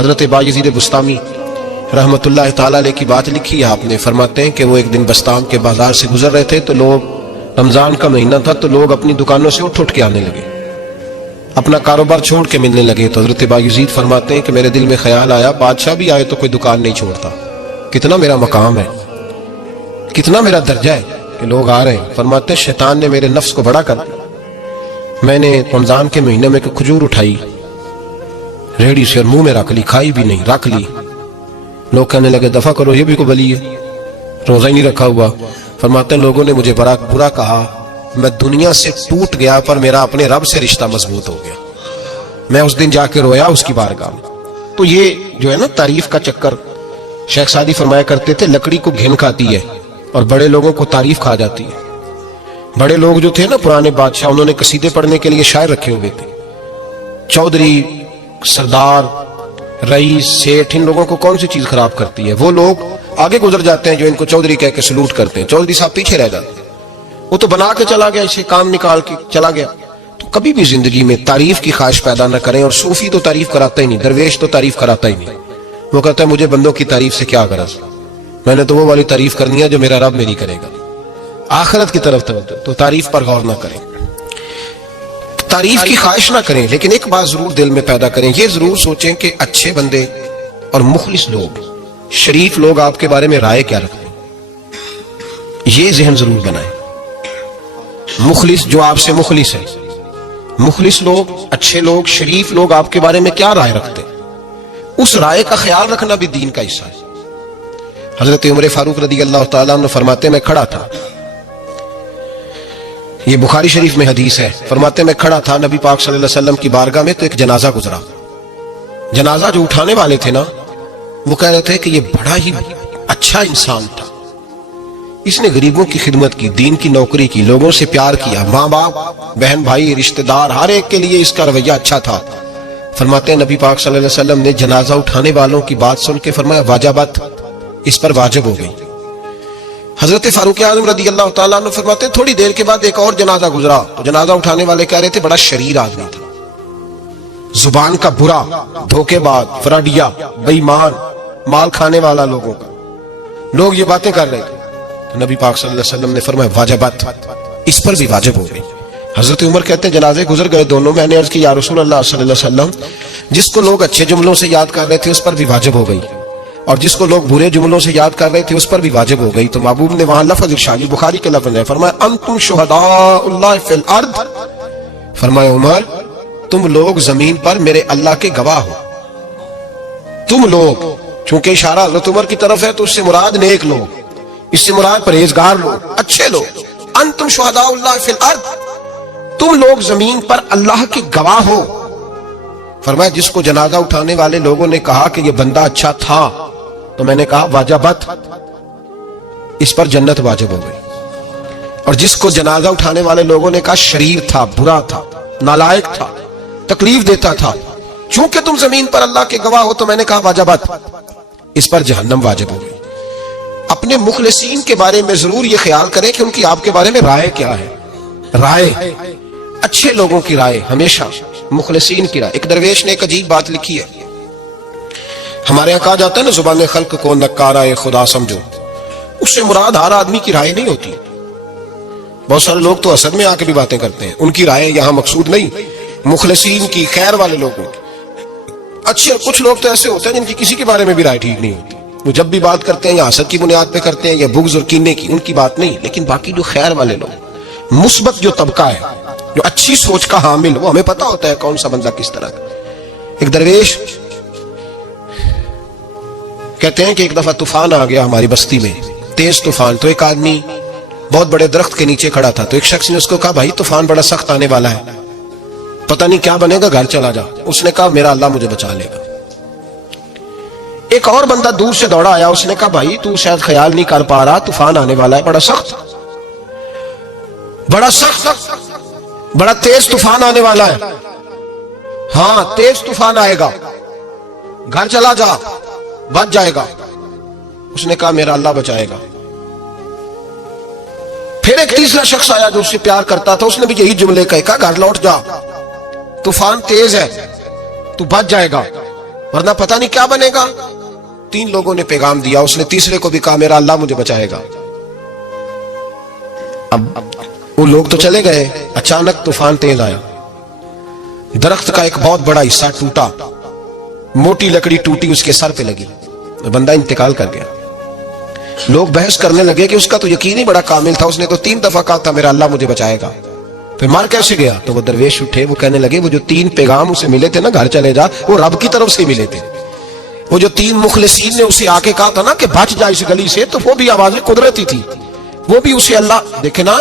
حضرت بایزید بستامی رحمتہ تعالیٰ علیہ کی بات لکھی ہے آپ نے. فرماتے ہیں کہ وہ ایک دن بستام کے بازار سے گزر رہے تھے تو لوگ، رمضان کا مہینہ تھا تو لوگ اپنی دکانوں سے اٹھ کے آنے لگے، اپنا کاروبار چھوڑ کے ملنے لگے. تو حضرت بایزید فرماتے ہیں کہ میرے دل میں خیال آیا بادشاہ بھی آئے تو کوئی دکان نہیں چھوڑتا، کتنا میرا مقام ہے، کتنا میرا درجہ ہے کہ لوگ آ رہے ہیں. فرماتے ہیں شیطان نے میرے نفس کو بڑا کر دیا. میں نے رمضان کے مہینے میں کہ کھجور اٹھائی ریڑھی سے اور منہ میں رکھ لی، کھائی بھی نہیں، رکھ لی. لوگ کہنے لگے دفع کرو، یہ بھی کوئی بلی ہے، روزہ ہی نہیں رکھا ہوا. فرماتے ہیں لوگوں نے مجھے بڑا برا کہا، میں دنیا سے ٹوٹ گیا پر میرا اپنے رب سے رشتہ مضبوط ہو گیا. میں اس دن جا کے رویا اس کی بارگاہ میں. تو یہ جو ہے نا تعریف کا چکر، شیخ سعدی فرمایا کرتے تھے لکڑی کو گھن کھاتی ہے اور بڑے لوگوں کو تعریف کھا جاتی ہے. بڑے لوگ جو تھے نا پرانے بادشاہ، انہوں نے قصیدے پڑھنے کے لیے شاعر رکھے ہوئے تھے. چودھری، سردار، رئیس، سیٹھ، ان لوگوں کو کون سی چیز خراب کرتی ہے؟ وہ لوگ آگے گزر جاتے ہیں جو ان کو چودھری کہہ کے سلوٹ کرتے ہیں، چودھری صاحب پیچھے رہ جاتے ہیں. وہ تو بنا کے چلا گیا، اسے کام نکال کے چلا گیا. تو کبھی بھی زندگی میں تعریف کی خواہش پیدا نہ کریں. اور صوفی تو تعریف کراتا ہی نہیں، درویش تو تعریف کراتا ہی نہیں. وہ کہتا ہے مجھے بندوں کی تعریف سے کیا غرض، میں نے تو وہ والی تعریف کرنی ہے جو میرا رب میری کرے گا. آخرت کی طرف توجہ، تو تعریف پر غور نہ کریں، تعریف کی خواہش نہ کریں. لیکن ایک بات ضرور دل میں پیدا کریں، یہ ضرور سوچیں کہ اچھے بندے اور مخلص لوگ، شریف لوگ آپ کے بارے میں رائے کیا رکھتے ہیں. یہ ذہن ضرور بنائیں. مخلص جو آپ سے مخلص ہے، مخلص لوگ، اچھے لوگ، شریف لوگ آپ کے بارے میں کیا رائے رکھتے ہیں، اس رائے کا خیال رکھنا بھی دین کا حصہ ہے. حضرت عمر فاروق رضی اللہ تعالیٰ عنہ فرماتے میں کھڑا تھا، یہ بخاری شریف میں حدیث ہے، فرماتے میں کھڑا تھا نبی پاک صلی اللہ علیہ وسلم کی بارگاہ میں تو ایک جنازہ گزرا. جنازہ جو اٹھانے والے تھے نا وہ کہہ رہے تھے کہ یہ بڑا ہی اچھا انسان تھا، اس نے غریبوں کی خدمت کی، دین کی نوکری کی، لوگوں سے پیار کیا، ماں باپ، بہن بھائی، رشتہ دار، ہر ایک کے لیے اس کا رویہ اچھا تھا. فرماتے ہیں نبی پاک صلی اللہ علیہ وسلم نے جنازہ اٹھانے والوں کی بات سن کے فرمایا واجبت، اس پر واجب ہو گئی. حضرت فاروق اعظم رضی اللہ تعالیٰ عنہ فرماتے ہیں تھوڑی دیر کے بعد ایک اور جنازہ گزرا تو جنازہ اٹھانے والے کہہ رہے تھے بڑا شریر آدمی تھا، زبان کا برا، دھوکے باز، فراڈیا، بے ایمان، مال کھانے والا لوگوں کا. لوگ یہ باتیں کر رہے تھے تو نبی پاک صلی اللہ علیہ وسلم نے فرمایا واجبت، اس پر بھی واجب ہو گئی. حضرت عمر کہتے ہیں جنازے گزر گئے دونوں، میں نے عرض کی یا رسول اللہ صلی اللہ علیہ وسلم جس کو لوگ اچھے جملوں سے یاد کر رہے تھے اس پر بھی واجب ہو گئی، اور جس کو لوگ برے جملوں سے یاد کر رہے تھے اس پر بھی واجب ہو گئی. تو محبوب نے وہاں لفظ ارشاد، بخاری کے لفظ ہے، فرمایا انتم شہداء اللہ فی الارض، فرمایا عمر تم لوگ زمین پر میرے اللہ کے گواہ ہو. تم لوگ، چونکہ اشارہ حضرت عمر کی طرف ہے تو اس سے مراد نیک لوگ، اس سے مراد پرہیزگار لوگ، اچھے لوگ. انتم شہداء اللہ فی الارض، تم لوگ زمین پر اللہ کے گواہ ہو. فرمایا جس کو جنازہ اٹھانے والے لوگوں نے کہا کہ یہ بندہ اچھا تھا تو میں نے کہا واجبت، اس پر جنت واجب ہو گئی. اور جس کو جنازہ اٹھانے والے لوگوں نے کہا شریر تھا، برا تھا، نالائق تھا، تکلیف دیتا تھا، چونکہ تم زمین پر اللہ کے گواہ ہو تو میں نے کہا واجبت، اس پر جہنم واجب ہو گئی. اپنے مخلصین کے بارے میں ضرور یہ خیال کریں کہ ان کی آپ کے بارے میں رائے کیا ہے. رائے، اچھے لوگوں کی رائے ہمیشہ، مخلصین کی رائے. ایک درویش نے ایک عجیب بات لکھی ہے، ہمارے یہاں کہا جاتا ہے نا زبان خلق کو نکارہ خدا سمجھو، اس سے مراد ہر آدمی کی رائے نہیں ہوتی. بہت سارے لوگ تو اثر میں آ کے بھی باتیں کرتے ہیں، ان کی رائے یہاں مقصود نہیں، مخلصین کی، خیر والے لوگوں کی. اچھے کچھ لوگ تو ایسے ہوتے ہیں جن کی کسی کے بارے میں بھی رائے ٹھیک نہیں ہوتی، وہ جب بھی بات کرتے ہیں یا حسد کی بنیاد پہ کرتے ہیں یا بغض اور کینے کی، ان کی بات نہیں. لیکن باقی جو خیر والے لوگ، مثبت جو طبقہ ہے، جو اچھی سوچ کا حامل، وہ ہمیں پتا ہوتا ہے کون سا بندہ کس طرح کا. ایک درویش کہتے ہیں کہ ایک دفعہ طوفان آ گیا ہماری بستی میں، تیز طوفان. تو ایک آدمی بہت بڑے درخت کے نیچے کھڑا تھا، تو ایک شخص نے اس کو کہا بھائی طوفان بڑا سخت آنے والا ہے، پتہ نہیں کیا بنے گا، گھر چلا جا. اس نے کہا میرا اللہ مجھے بچا لے گا. ایک اور بندہ دور سے دوڑا آیا، اس نے کہا بھائی تو شاید خیال نہیں کر پا رہا، طوفان آنے والا ہے، بڑا سخت، بڑا سخت، بڑا تیز طوفان آنے والا ہے. ہاں تیز طوفان آئے گا، گھر چلا جا، بچ جائے گا. اس نے کہا میرا اللہ بچائے گا. پھر ایک تیسرا شخص آیا جو اس سے پیار کرتا تھا، اس نے بھی یہی جملے کہا گھر لوٹ جا، طوفان تیز ہے، تو بچ جائے گا. ورنہ پتہ نہیں کیا بنے گا. 3 لوگوں نے پیغام دیا, اس نے تیسرے کو بھی کہا میرا اللہ مجھے بچائے گا. اب وہ لوگ تو چلے گئے, اچانک طوفان تیز آیا, درخت کا ایک بہت بڑا حصہ ٹوٹا, موٹی لکڑی ٹوٹی اس کے سر پہ لگی, بندہ انتقال کر گیا. لوگ بحث کرنے لگے کہ اس کا تو یقین ہی بڑا کامل تھا, اس نے تو 3 دفعہ کہا تھا میرا اللہ مجھے بچائے گا, پھر مار کیسے گیا؟ تو وہ درویش اٹھے, وہ کہنے لگے وہ جو 3 پیغام اسے ملے تھے نا گھر چلے جا, وہ رب کی طرف سے ملے تھے. وہ جو 3 مخلصین نے اسے آ کے کہا تھا نا کہ بچ جا اس گلی سے, تو وہ بھی آوازیں قدرتی تھی, وہ بھی اسے اللہ دیکھے نا.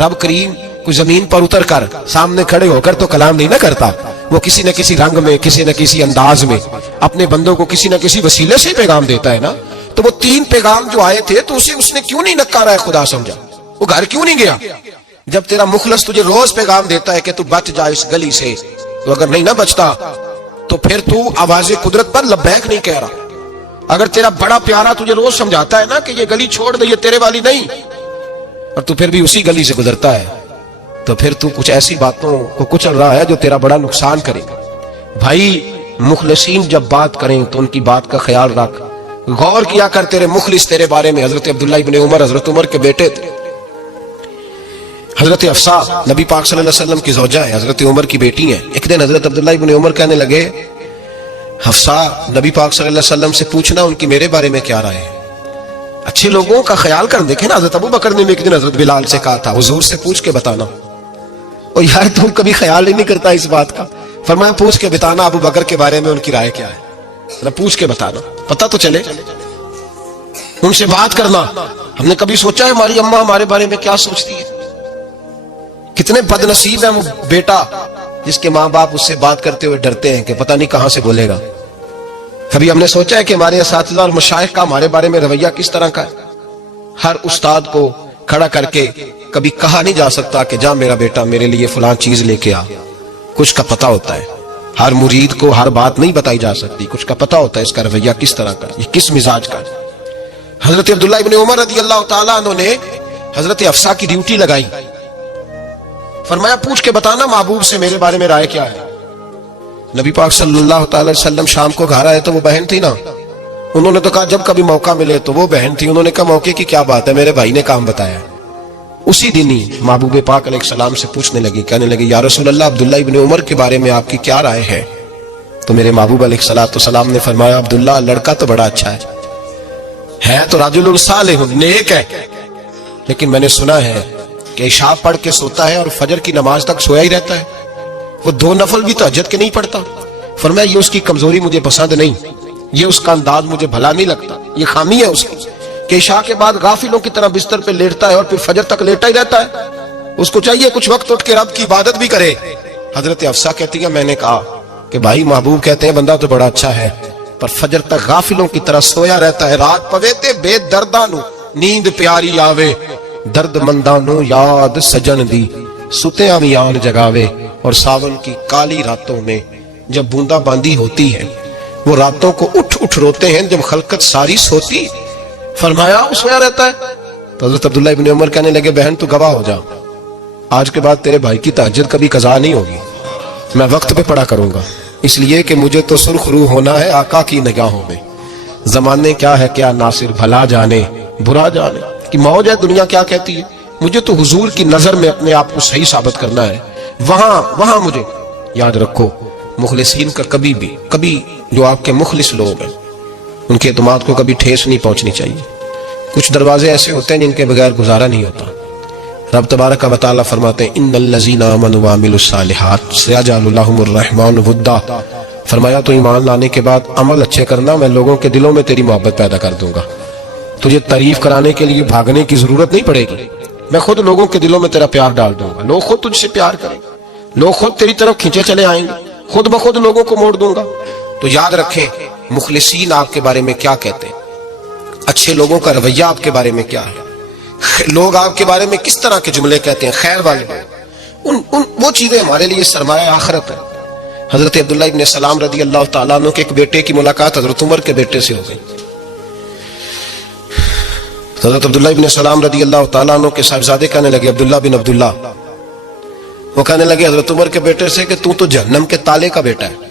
رب کریم کوئی زمین پر اتر کر سامنے کھڑے ہو کر تو کلام نہیں نہ کرتا, وہ کسی نہ کسی رنگ میں, کسی نہ کسی انداز میں اپنے بندوں کو کسی نہ کسی وسیلے سے پیغام دیتا ہے نا. تو وہ 3 پیغام جو آئے تھے تو اسے اس نے کیوں نہیں نکارا ہے خدا سمجھا, وہ گھر کیوں نہیں گیا؟ جب تیرا مخلص تجھے روز پیغام دیتا ہے کہ تو بچ جا اس گلی سے, تو اگر نہیں نہ بچتا تو پھر تو آواز قدرت پر لبیک نہیں کہہ رہا. اگر تیرا بڑا پیارا تجھے روز سمجھاتا ہے نا کہ یہ گلی چھوڑ دے, یہ تیرے والی نہیں, اور تو پھر بھی اسی گلی سے گزرتا ہے, تو پھر تو کچھ ایسی باتوں کو کچل رہا ہے جو تیرا بڑا نقصان کرے گا. بھائی مخلصین جب بات کریں تو ان کی بات کا خیال رکھ, غور کیا کر. تیرے مخلص تیرے بارے میں حضرت عبداللہ ابن عمر, حضرت عمر کے بیٹے تھے. حضرت حفصہ نبی پاک صلی اللہ علیہ وسلم کی زوجہ ہے, حضرت عمر کی بیٹی ہیں. ایک دن حضرت عبداللہ ابن عمر کہنے لگے حفصہ نبی پاک صلی اللہ علیہ وسلم سے پوچھنا ان کی میرے بارے میں کیا رائے ہے, اچھے لوگوں کا خیال کر. دیکھیں نا حضرت ابو بکر نے ایک دن حضرت بلال سے کہا تھا حضور سے پوچھ کے بتانا, اور یار تم کبھی خیال ہی نہیں کرتا اس بات کا. فرمایا پوچھ کے بتانا ابو بکر کے بارے میں ان کی رائے کیا ہے, پوچھ کے بتانا, پتہ تو چلے, ان سے بات کرنا. ہم نے کبھی سوچا ہے ہماری اماں ہمارے بارے میں کیا سوچتی ہے؟ کتنے بد نصیب ہیں وہ بیٹا جس کے ماں باپ اس سے بات کرتے ہوئے ڈرتے ہیں کہ پتہ نہیں کہاں سے بولے گا. کبھی ہم نے سوچا ہے کہ ہمارے اساتذہ اور مشائخ کا ہمارے بارے میں رویہ کس طرح کا ہے؟ ہر استاد کو کھڑا کر کے کبھی کہا نہیں جا سکتا کہ جا میرا بیٹا میرے لیے فلاں چیز لے کے آ. کچھ کا پتہ ہوتا ہے, ہر مرید کو ہر بات نہیں بتائی جا سکتی, کچھ کا پتہ ہوتا ہے اس کا رویہ کس طرح کا, یہ کس مزاج کا ہے. حضرت عبداللہ ابن عمر رضی اللہ تعالیٰ عنہ نے حضرت حفصہ کی ڈیوٹی لگائی, فرمایا پوچھ کے بتانا محبوب سے میرے بارے میں رائے کیا ہے. نبی پاک صلی اللہ تعالی وسلم شام کو گھر آئے تو وہ بہن تھی نا, انہوں نے تو کہا جب کبھی موقع ملے تو وہ بہن تھی. انہوں نے کہا موقع کی کیا بات ہے, میرے بھائی نے کام بتایا. اسی دن ہی محبوب پاک علیہ السلام سے پوچھنے لگی, کہنے لگی یا رسول اللہ عبداللہ ابن عمر کے بارے میں آپ کی کیا رائے ہے؟ تو میرے محبوب علیہ السلام نے فرمایا عبداللہ لڑکا تو بڑا اچھا ہے تو رجل صالح نیک ہے, لیکن میں نے سنا ہے کہ عشاء پڑھ کے سوتا ہے اور فجر کی نماز تک سویا ہی رہتا ہے, وہ 2 نفل بھی تہجد کے نہیں پڑھتا. فرمایا یہ اس کی کمزوری مجھے پسند نہیں, یہ اس کا انداز مجھے بھلا نہیں لگتا, یہ خامی ہے اس کی کہ عشاء کے بعد غافلوں کی طرح بستر پہ لیٹتا ہے اور پھر فجر تک لیٹا ہی رہتا ہے. اس کو چاہیے کچھ وقت اٹھ کے رب کی عبادت بھی کرے. حضرت حفصہ کہتی ہے میں نے کہا کہ بھائی محبوب کہتے ہیں بندہ تو بڑا اچھا ہے پر فجر تک غافلوں کی طرح سویا رہتا ہے. رات پوے تے بے دردانو نیند پیاری آوے, درد مندانو یاد سجن دی ستیاں میان جگاوے. اور ساون کی کالی راتوں میں جب بوندا باندی ہوتی ہے وہ راتوں کو اٹھ اٹھ روتے ہیں جب خلقت ساری سوتی. فرمایا وہ سویا رہتا ہے. تو حضرت عبداللہ ابن عمر کہنے لگے بہن تو گواہ ہو جا, آج کے بعد تیرے بھائی کی تہجد کبھی قضا نہیں ہوگی, میں وقت پہ پڑھا کروں گا, اس لیے کہ مجھے تو سرخ روح ہونا ہے آقا کی نگاہوں میں. زمانے کیا ہے کیا ناصر بھلا جانے برا جانے کی موج ہے, دنیا کیا کہتی ہے, مجھے تو حضور کی نظر میں اپنے آپ کو صحیح ثابت کرنا ہے. وہاں مجھے یاد رکھو مخلصین کا کبھی جو آپ کے مخلص لوگ ہیں ان کے اعتماد کو کبھی ٹھیس نہیں پہنچنی چاہیے. کچھ دروازے ایسے ہوتے ہیں جن کے بغیر گزارا نہیں ہوتا. رب تبارک و تعالیٰ فرماتے ہیں ان الذین آمنوا وعملوا الصالحات سیجعل لهم الرحمن ودا. فرمایا تو ایمان لانے کے بعد عمل اچھے کرنا, میں لوگوں کے دلوں میں تیری محبت پیدا کر دوں گا. تجھے تعریف کرانے کے لیے بھاگنے کی ضرورت نہیں پڑے گی, میں خود لوگوں کے دلوں میں تیرا پیار ڈال دوں گا. لوگ خود تجھ سے پیار کریں گے, لوگ خود تیری طرف کھینچے چلے آئیں گے, خود بخود لوگوں کو موڑ دوں گا. تو یاد رکھیں مخلصین آپ کے بارے میں کیا کہتے ہیں, اچھے لوگوں کا رویہ آپ کے بارے میں کیا ہے, لوگ آپ کے بارے میں کس طرح کے جملے کہتے ہیں, خیر والے وہ چیزیں ہمارے لیے سرمایہ آخرت ہے. حضرت عبداللہ ابن سلام رضی اللہ تعالیٰ عنہ کے ایک بیٹے کی ملاقات حضرت عمر کے بیٹے سے ہو گئی. حضرت عبداللہ ابن سلام رضی اللہ تعالیٰ عنہ کے صاحبزادے کہنے لگے عبداللہ بن عبداللہ, وہ کہنے لگے حضرت عمر کے بیٹے سے کہ تو جہنم کے تالے کا بیٹا ہے,